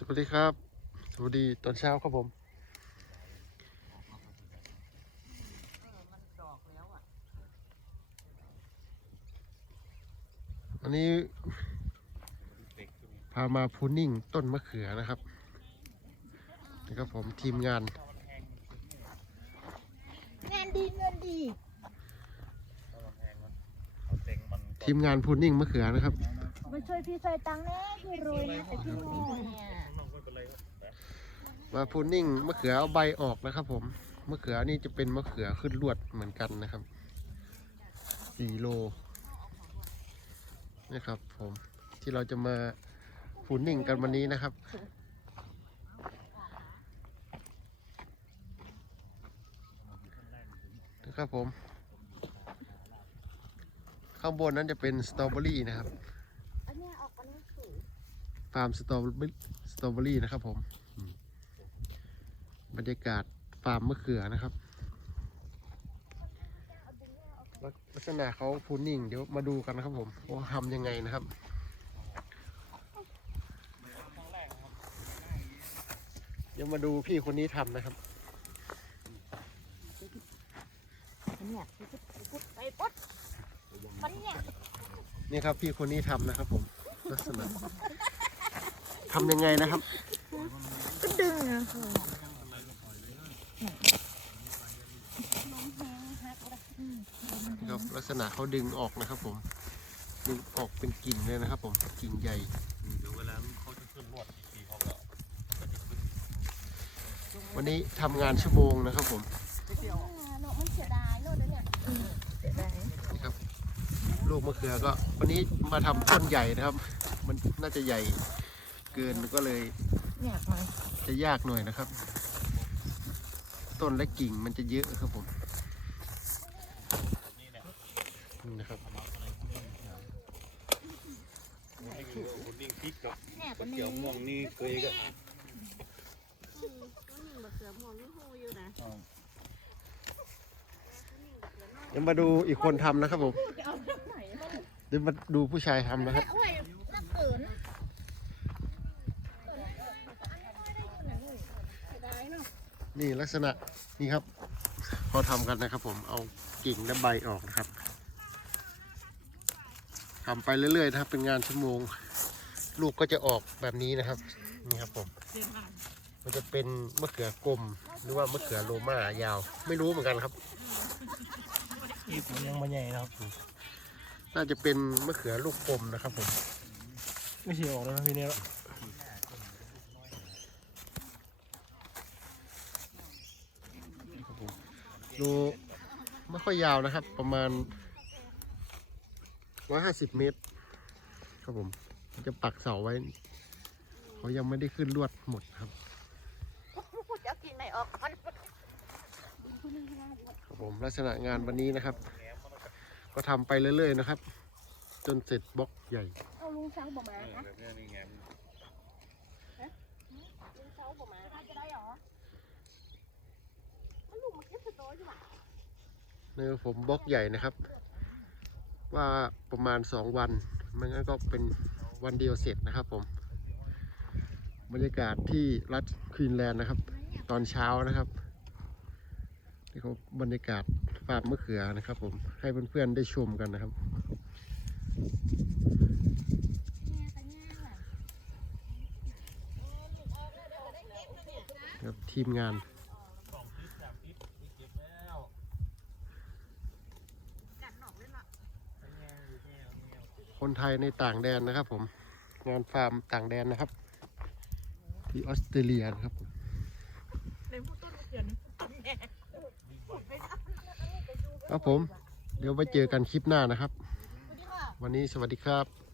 สวัสดีครับ สวัสดีตอนเช้าครับผม อันนี้พามาพูนิ่งต้นมะเขือนะครับนี่ครับผมทีมงาน งานดีเงินดี ทีมงานพูนิ่งมะเขือนะครับมา ช่วยพี่ใส่ตังค์แน่พี่รวยนะแต่พี่โง่เนี่ยมาพูนิ่งมะเขือเอาใบออกนะครับ ผมมะเขือนี่จะเป็นมะเขือขึ้นลวดเหมือนกันนะครับสี่โลนะครับ ผมที่เราจะมาพูนิ่งกันวันนี้นะครับ นะครับผม ข้างบนนั้นจะเป็นสตรอเบอรี่นะครับ อันเนี้ยออกอันนี้สูง ฟาร์มสตรอเบอรี่สตรอเบอรี่นะครับ ผม บรรยากาศฟาร์มมะเขือนะครับ ลักษณะเขาพูนิ่ง เดี๋ยวมาดูกันนะครับ ผมว่าทำยังไงนะครับเดี๋ยวมาดูพี่คนนี้ทำนะครับเนี้ยไปปุ๊บมันเนี่ยนี่ครับพี่คนนี้ทำนะครับผมลักษณะ ทำยังไงนะครับ ก็ดึงนะคือครับลักษณะเขาดึงออกนะครับ ผมดึงออกเป็นกิ่งเลยนะครับ ผมกิ่งใหญ่เดี๋ยวเวลาเขาจะขึ้นรวดอีกทีเขาก็วันนี้ทำงานชั่วโมงนะครับ ผมโลกมันเสียดายโลดแล้วเนี่ยเสียดายนี่ครับ ลูกมะเขือก็ วันนี้มาทำต้นใหญ่นะครับ มันน่าจะใหญ่ เกินก็เลยเนี่ยมันจะยากหน่อยนะครับ ต้นและกิ่งมันจะเยอะครับผมนี่นะครับไม่คือคนนิ่งพริกกับเนี่ยก๋ก็วยมีเตี๋ยวม่วงนี่เคยก็เดี๋ยวมาดูอีกคนทำนะครับผมเดี๋ยวมาดูผู้ชายทำนะครับ โอ้ยน่าเกินเสียดายเนาะนี่ลักษณะนี่ครับเขาทำกันนะครับ ผมเอากิ่งและใบออกนะครับทำไปเรื่อยๆนะครับ เป็นงานชั่วโมง ลูกก็จะออกแบบนี้นะครับนี่ครับผมมันจะเป็นมะเขือกลมหรือว่ามะเขือโรม่ายาว ไม่รู้เหมือนกันครับอีกมันยังไม่ใหญ่นะครับน่าจะเป็นมะเขือลูกกลมนะครับผม ไม่ใช่ออกแล้วนะพี่เนี่ย ดูไม่ค่อยยาวนะครับ ประมาณร้อยห้าสิบเมตร ครับผมจะปักเสาไว้ เขายังไม่ได้ขึ้นลวดหมดครับจะกินไหนออกครับผมลักษณะงานวันนี้นะครับ ก็ทำไปเรื่อยๆนะครับ จนเสร็จบล็อกใหญ่เอาลุงเช้าบ่มานะแบบนี้นี่ไงลุงเช้าบ่มาจะได้หรอ ลุงมาเก็บสตออยู่ว่ะในผมบล็อกใหญ่นะครับ ว่าประมาณสองวันไม่งั้นก็เป็นวันเดียวเสร็จนะครับผม บรรยากาศที่รัฐควีนแลนด์นะครับ ตอนเช้านะครับนี่เขาบรรยากาศฟาร์มมะเขือนะครับ ผมให้เพื่อนๆได้ชมกันนะครับครับทีมงาน สองพริกสามพริกนี่เก็บแล้ว คนไทยในต่างแดนนะครับ ผมงานฟาร์มต่างแดนนะครับ ที่ออสเตรเลียนะครับผมในผู้ต้นเขียนครับผม เดี๋ยวไปเจอกันคลิปหน้านะครับ วันนี้สวัสดีครับ